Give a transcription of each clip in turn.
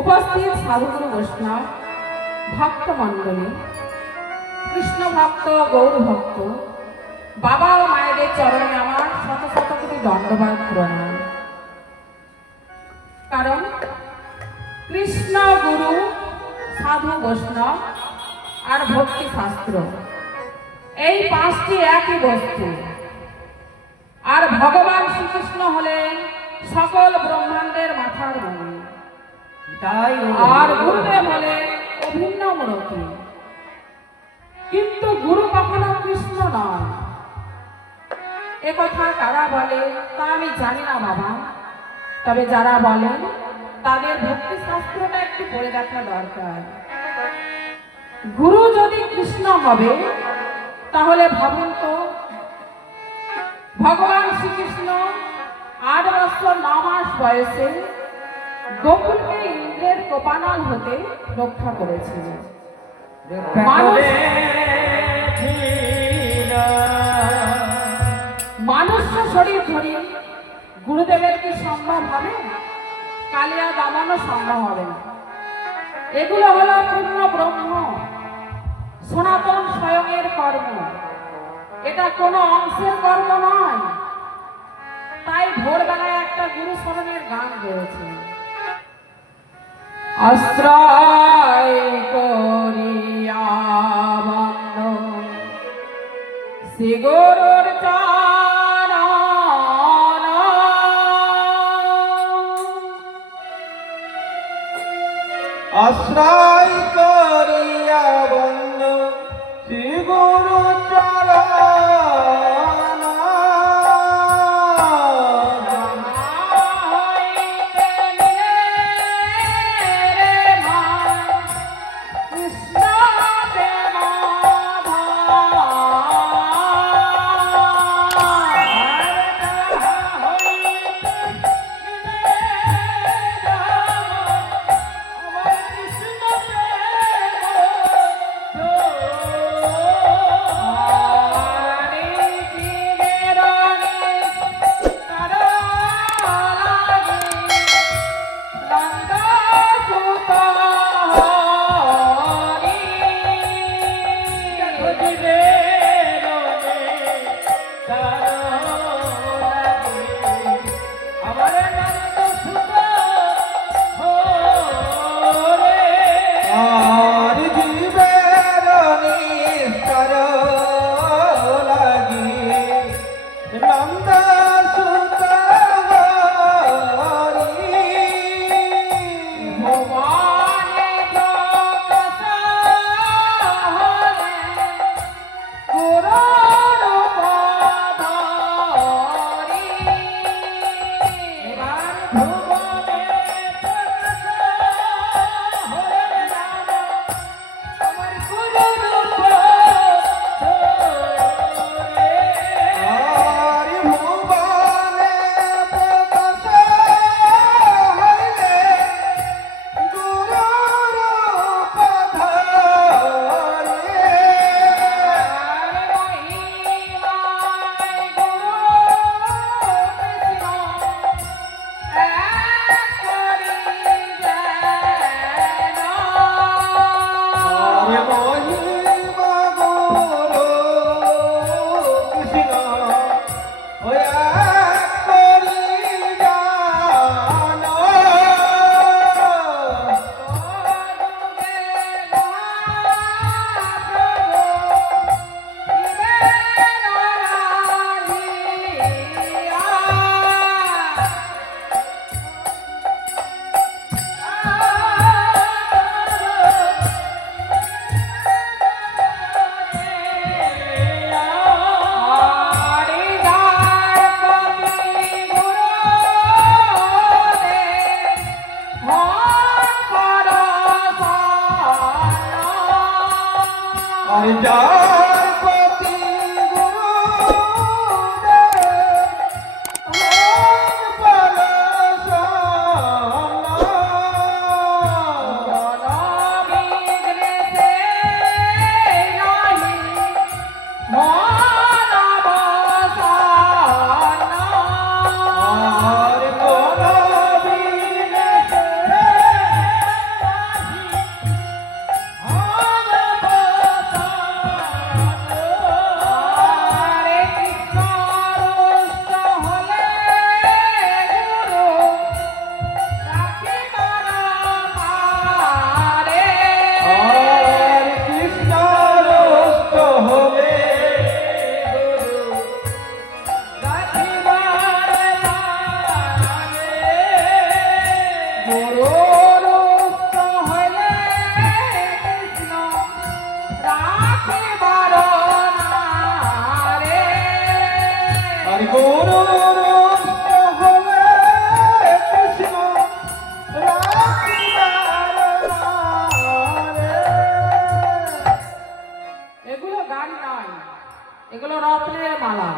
उपस्थित साधुगुरु वैष्णव भक्त मंडली कृष्ण भक्त गौर भक्त बाबा और मायेर चरणे आमार शत शत कोटी दंडबाद प्रणाम। कारण कृष्ण गुरु साधु वैष्णव और भक्ति शास्त्र এই পাঁচটি একই বস্তু। আর ভগবান শ্রীকৃষ্ণ হলেন সকল ব্রহ্মাণ্ডের মাথার মণি, আর গুরুদেব হলেন অভিন্ন মূরতি। কিন্তু গুরু কখনো কৃষ্ণ নয়, একথা কারা বলে তা আমি জানি না বাবা। তবে যারা বলেন তাদের ভক্তি শাস্ত্রটা একটু পড়ে দেখা দরকার। গুরু যদি কৃষ্ণ হবে তাহলে ভাবুন তো, ভগবান শ্রীকৃষ্ণ 8 বছর 9 মাস বয়সে গোকুলকে ইন্দ্রের কোপানল হতে রক্ষা করেছিলেন। মানুষ শরীর ধরে গুরুদেবের কি সম্ভব হবে? কালিয়া দমনও সম্ভব হবে না। এগুলো হলো পূর্ণ ব্রহ্ম, সনাতন স্বয়ংয়ের কর্ম, এটা কোনো অংশের কর্ম নয়। তাই ভোরবেলায় একটা গুরু স্মরণের গান রয়েছে, আশ্রয় করিয়া বন্ধ শ্রী গুরুর চরণ, আশ্রয় করিয়া বন্ধ শ্রী গুরুর চরণ, এ মহিমা গুরু কৃষ্ণ হইয়া করি জানো। আর যার প্রতি এগুলো গান নয়, এগুলো রত্নের মালা।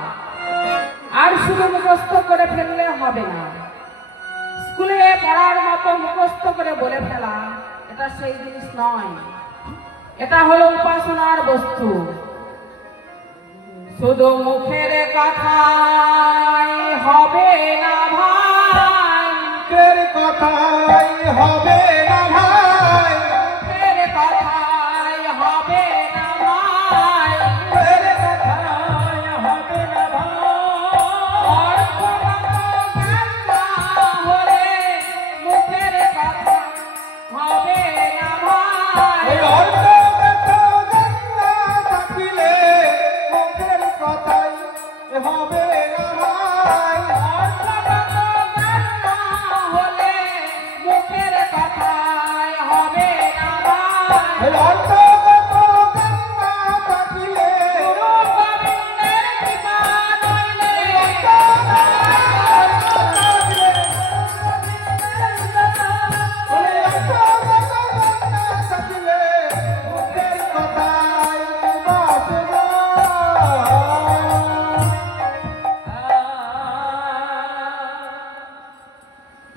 আর শুধু মুখস্থ করে ফেললে হবে না, স্কুলে পড়ার মতো মুখস্থ করে বলে ফেলা এটা সেই জিনিস নয়। এটা হলো উপাসনার বস্তু। শুধু মুখের কথাই হবে না ভাই, মুখের কথাই হবে না ভাই, মুখের কথাই হবে না ভাই, মুখের কথাই হবে না ভাই। অর্থগত জ্ঞান না হলে মুখের কথা হবে না ভাই। ওই অর্থগত জ্ঞান না থাকিলে মুখের কথাই হবে না ভাই। অর্থগত জ্ঞান না হলে মুখের কথাই হবে না ভাই। ওই অর্থগত জ্ঞান না থাকিলে গুরু গোবিন্দের কৃপা নইলে, ওই অর্থগত জ্ঞান না থাকিলে মুখের কথাই বাসে না।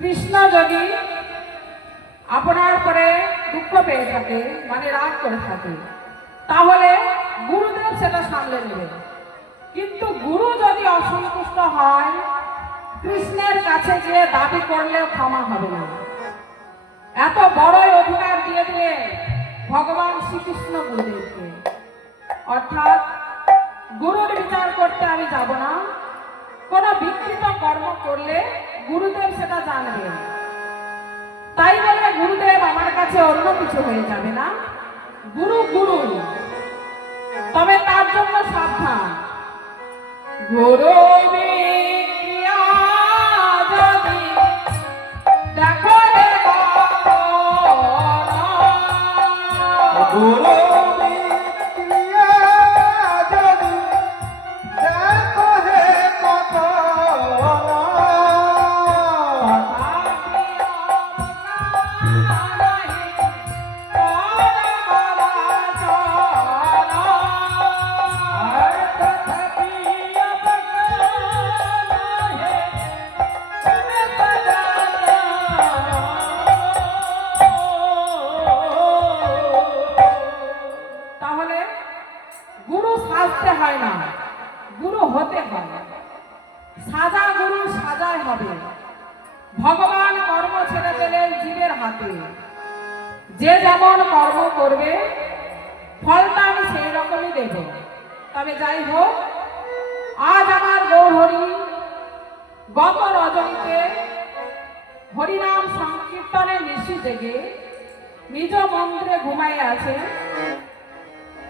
কৃষ্ণ যদি আপনার পরে দুঃখ পেয়ে থাকে, মানে রাগ করে থাকে, তাহলে গুরুদেব সেটা সামলে নেবে। কিন্তু গুরু যদি অসন্তুষ্ট হয়, কৃষ্ণের কাছে গিয়ে দাবি করলেও ক্ষমা হবে না। এত বড়ই অধিকার দিয়ে দিলে ভগবান শ্রীকৃষ্ণ গুরুদেবকে। অর্থাৎ গুরুর বিচার করতে আমি যাব না, কোনো বিকৃত কর্ম করলে গুরুদেব সেটা জানবেন। তাই বলে গুরুদেব আমার কাছে অন্য কিছু হয়ে যাবে না, গুরু গুরু। তবে তার জন্য সাবধান। গুরু বিক্রিয়া যদি দেখো রে বাবা, গুরু বিক্রিয়া যদি দেখো হে কখনো, আর তথাপি তাহলে গুরু সাজতে হয় না, গুরু হতে হয়। সাজা গুরু সাজায় হবে। ভগবান কর্ম ছেড়ে দিলেন জীবের হাতে। যে যেমন কর্ম করবে দেব। তবে যাই হোক, আজ আমার গৌরহরি গত রজনীতে হরিনাম সংকীর্তনের নিশি জেগে নিজ মন্দিরে ঘুমাই আছে।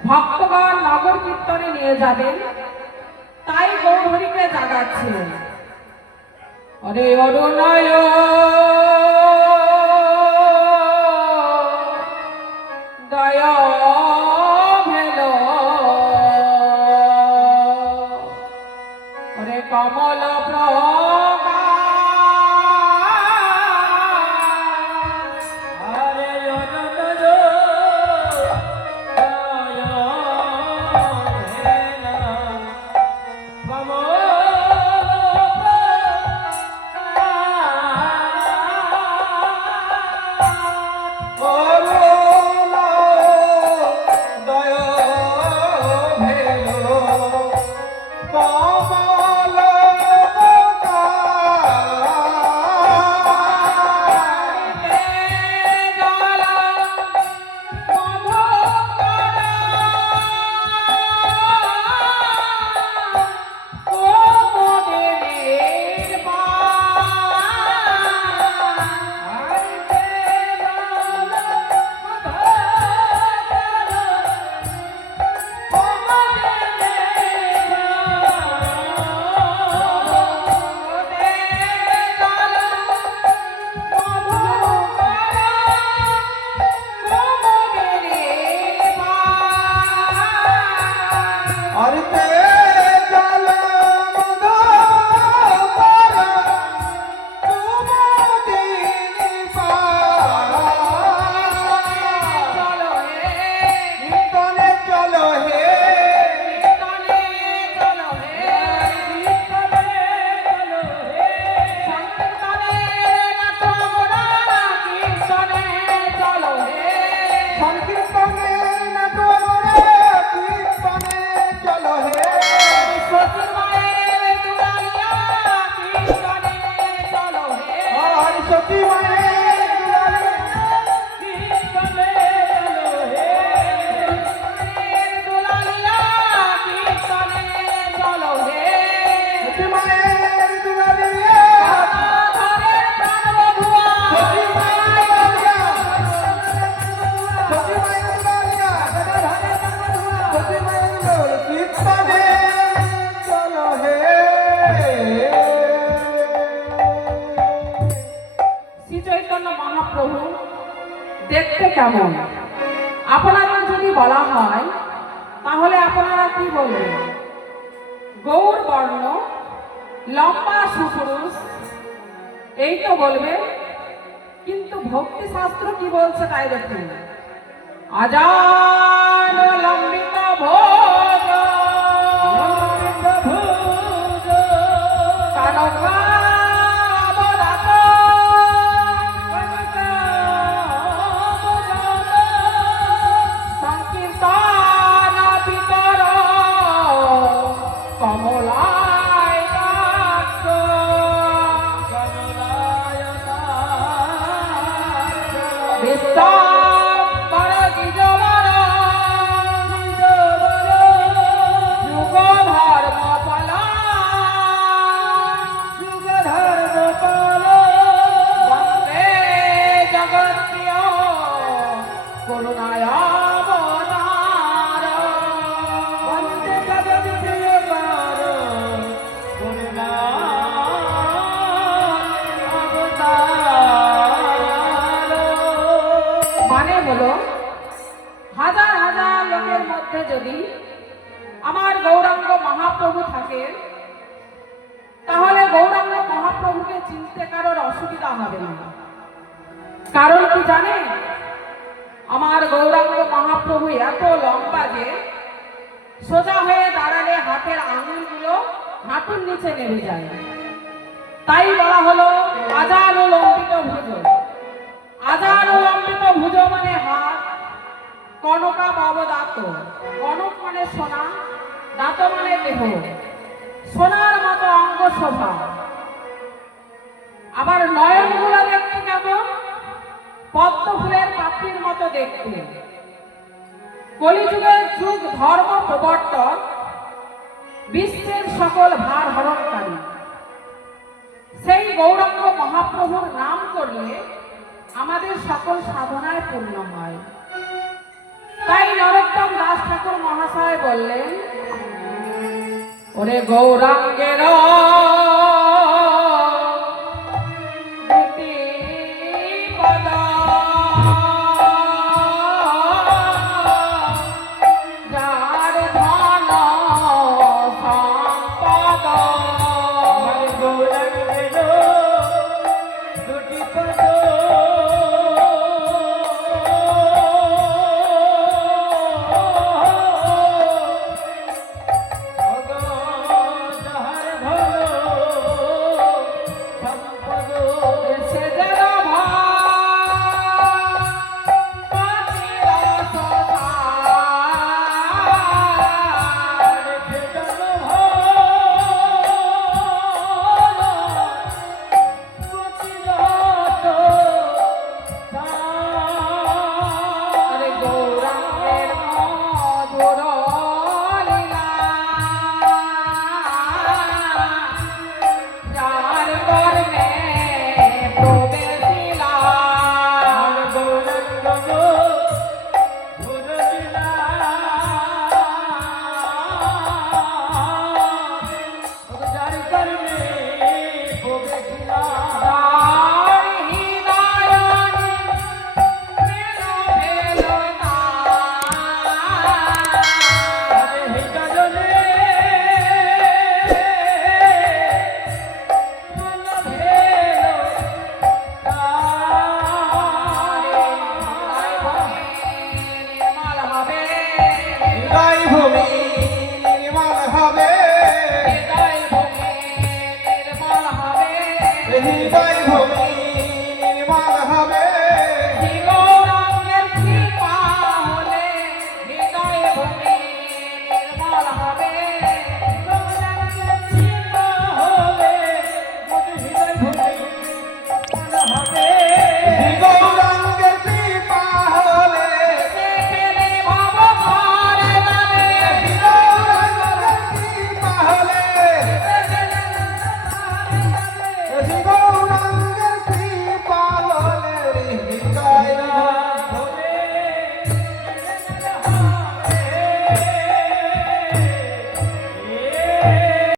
ভক্তগণ নগর কীর্তনে নিয়ে যাবেন, তাই গৌরহরিকে জাগাচ্ছিলেন। অরে অরুণয় দয়া ভেল, ওরে কমল আরে অনন্ত দেখতে কেমন আপনাদের যদি বলা হয় তাহলে আপনারা কি বলবেন? গৌর বর্ণ, লম্বা সুপুরুষ, এই তো বলবে। কিন্তু ভক্তি শাস্ত্র কি বলছে তাই দেখুন। আজান লম্বিত ভোজ কানকা হাজার হাজার লোকের মধ্যে যদি আমার গৌরাঙ্গ মহাপ্রভু থাকে তাহলে গৌরাঙ্গ মহাপ্রভুকে চিনতে কারোর অসুবিধা হবে না। কারণ কি জানে? আমার গৌরাঙ্গ মহাপ্রভু এত লম্বা যে সোজা হয়ে দাঁড়ালে হাতের আঙুলগুলো হাঁটুর নিচে নেমে যায়। তাই বলা হলো আজান লম্বিত ভুজ। আজান লম্বিত ভুজ মানে হাত, কনকা বাব দাঁত। কনক মানে সোনা, দাঁত মানে দেহ, সোনার মতো অঙ্গ শোভা। আবার নয়নগুলো দেখতে কেমন? পদ্ম ফুলের পাপড়ির মতো দেখতে। কলিযুগের যুগ ধর্ম প্রবর্তক, বিশ্বের সকল ভার হরণকারী সেই গৌরাঙ্গ মহাপ্রভুর নাম করলে আমাদের সকল সাধনায় পূর্ণ হয়। তাই নরোত্তম দাস ঠাকুর মহাশয় বললেন, ওরে গৌরাঙ্গের দুটি পদ যার ধন সম্পদ, আমার গৌরাঙ্গের দুটি পদ সে যেন ভাতির সদার, আরে গৌরাঙ্গের মধুর লীলা, যার কর্মে প্রবেশিলা, তার হৃদয়নি মেলো ভেলো তার, নির্মল হবে, হৃদয় ভূমি নির্মল হবে, হৃদয় ভূমি নির্মল হবে, হৃদয় ভূমি